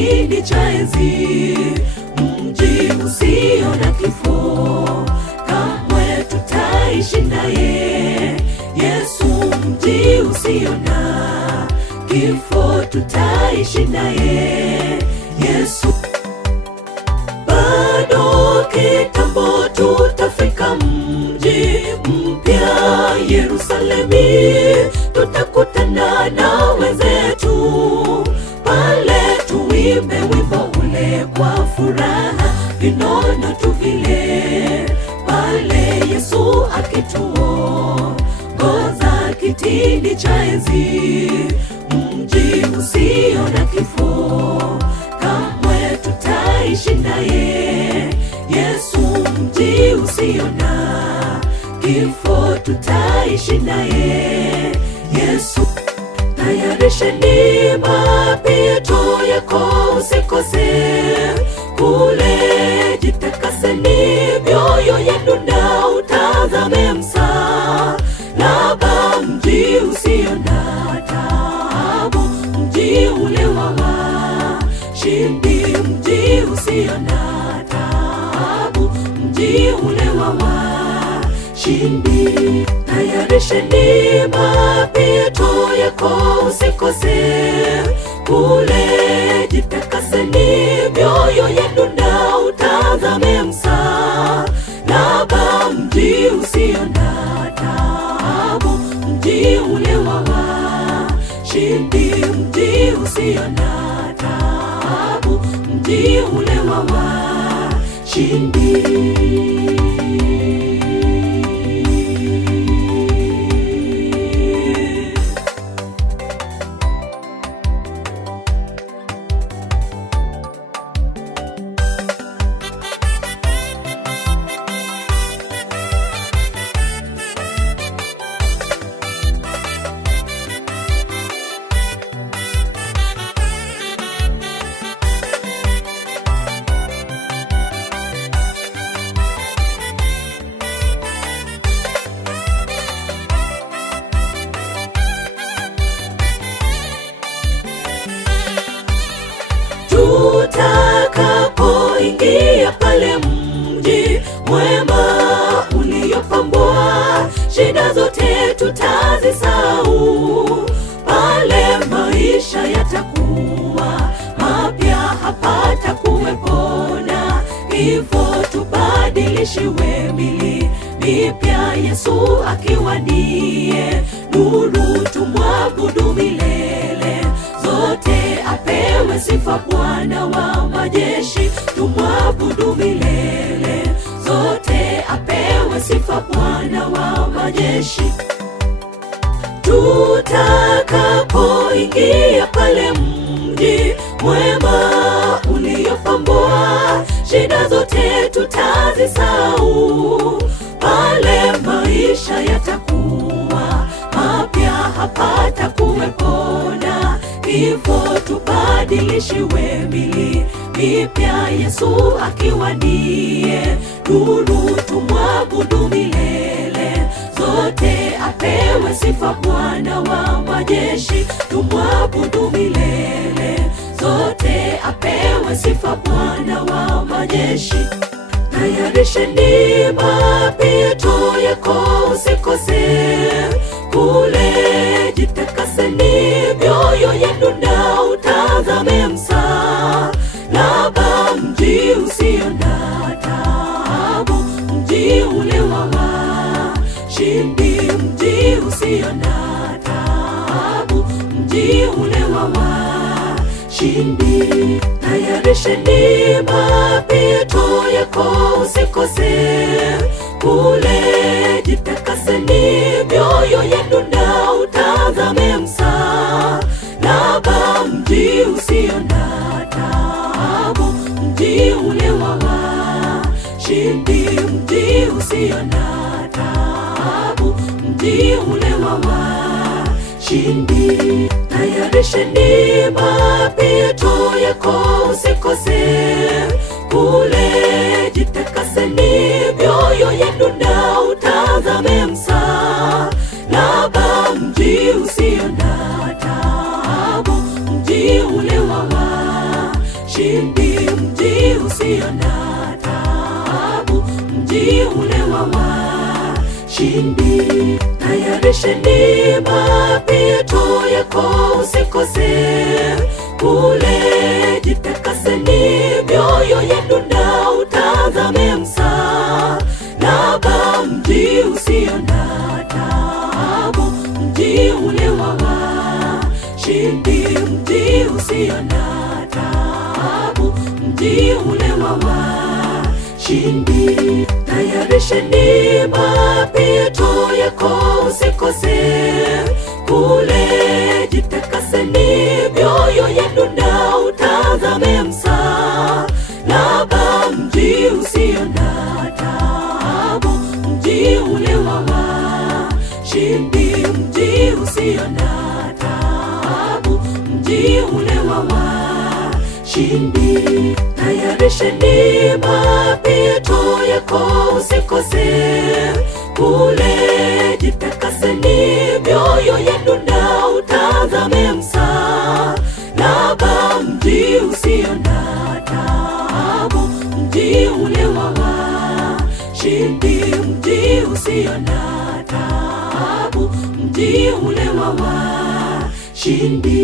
kitini cha enzi, mji usio na kifo, kamwe tutaishi naye. Yesu, mji usio na kifo, tutaishi naye. Yesu, bado kitambo tutafika mji mpya Yerusalemu, tutakutana na wenzetu pale, tuimbe wimbo ule kwa furaha, vinono tuvile pale, Yesu akituongoza kitini cha enzi, mji usio na kifo, kamwe tutaishi naye. Yesu, mji usio na kifo, tutaishi naye. Yesu, tayarisheni mapito yako, usikose kule, jitakaseni mioyo yenu na utazame msalaba, mji usio na taabu, mji ule wa washindi, mji usio na taabu, mji ule wa washindi. Tayarisheni mapito yako, usikose kule, jitakaseni mioyo yenu na utazame msalaba, mji usio na taabu, mji ule wa washindi, mji usio na taabu, mji ule wa washindi. Tutakapoingia pale mji mwema uliopambwa, shida zote tutazisahau pale, maisha yatakuwa mapya, hapata kuwepona kifo, tubadilishiwe mili mipya, Yesu akiwa ndiye nuru, tumwabudu milele zote, apewe sifa Bwana wa majeshi, tumwabudu milele zote, apewe sifa Bwana wa majeshi. Tutakapoingia pale mji mwema uliopambwa, shida zote tutazisahau pale, maisha yatakuwa mapya, hapata kuwepona kifo, tubadilishiwe mili mipya, Yesu akiwa ndiye nuru, tumwabudu milele zote, apewe sifa Bwana wa majeshi, tumwabudu milele zote, apewe sifa Bwana wa majeshi. Tayarisheni mapito yako, usikose kule, jitakaseni mioyo yenu na utazame msalaba, mji usio na taabu, mji ule wa washindi, mji usio na taabu, mji ule wa washindi. Tayarisheni mapito yako, usikose kule, jitakaseni mioyo yenu na utazame msalaba, mji usio na taabu, mji ule wa washindi, mji usio na taabu, mji ule wa washindi. Tayarisheni mapito yako, usikose kule, jitakaseni mioyo yenu na utazame msalaba, mji usio na taabu, mji ule wa Tayarisheni mapito yako usikose, kule jitakaseni mioyo yenu na utazame msalaba, mji usio na taabu, mji ule wa washindi, mji usio na taabu, mji ule wa washindi. Tayarisheni mapito yako usikose, kule jitakaseni mioyo yenu na utazame msalaba, mji usio na taabu, mji ule wa washindi, mji usio na taabu, mji ule wa washindi. Tayarisheni mapito yako usikose, kule jitakaseni mioyo yenu na utazame msalaba, mji usio na taabu, mji ule wa washindi, mji usio na taabu, mji ule wa washindi.